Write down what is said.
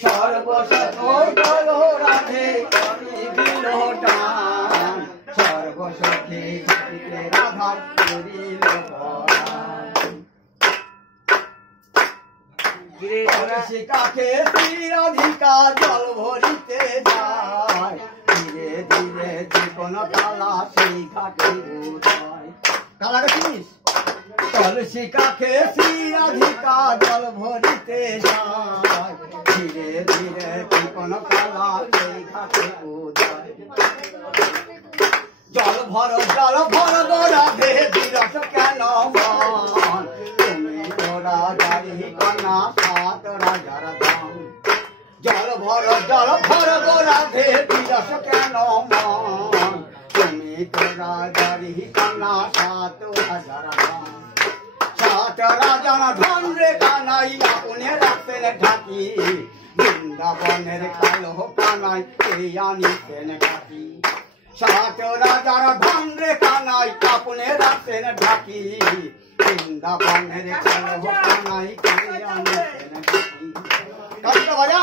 সর্বশত রাধে করিল টান সর্বশতী ঘটিতে রাধার করিল কাকে রাধিকা জল ভরিতে যায় ধীরে ধীরে জীবন কালা সেই ঘাটে উঠায় কালাটা চিনিস তুলসী কাকে রাধিকা জল ভরিতে যায় ধীরে ধীরে জীবন কালা সেই ঘাটে উঠায় জল ভর গো রাধে বিরস কেন মান তুমি তোরা গাড়ি কন্যা সাত রাজার দাম জল ভর গো রাধে বিরস কেন মান তুমি তোরা গাড়ি কন্যা সাত রাজার দাম সাত রাজার ধন রে কানাই আপনে রাখতেন ঢাকি বৃন্দাবনের কালো কানাই এই আনিতেন ঢাকি সাত রাজার ধন রে কানাই আপনে রাখতেন ঢাকি বৃন্দাবনের কালো কানাই এই আনিতেন ঢাকি কাজটা বাজা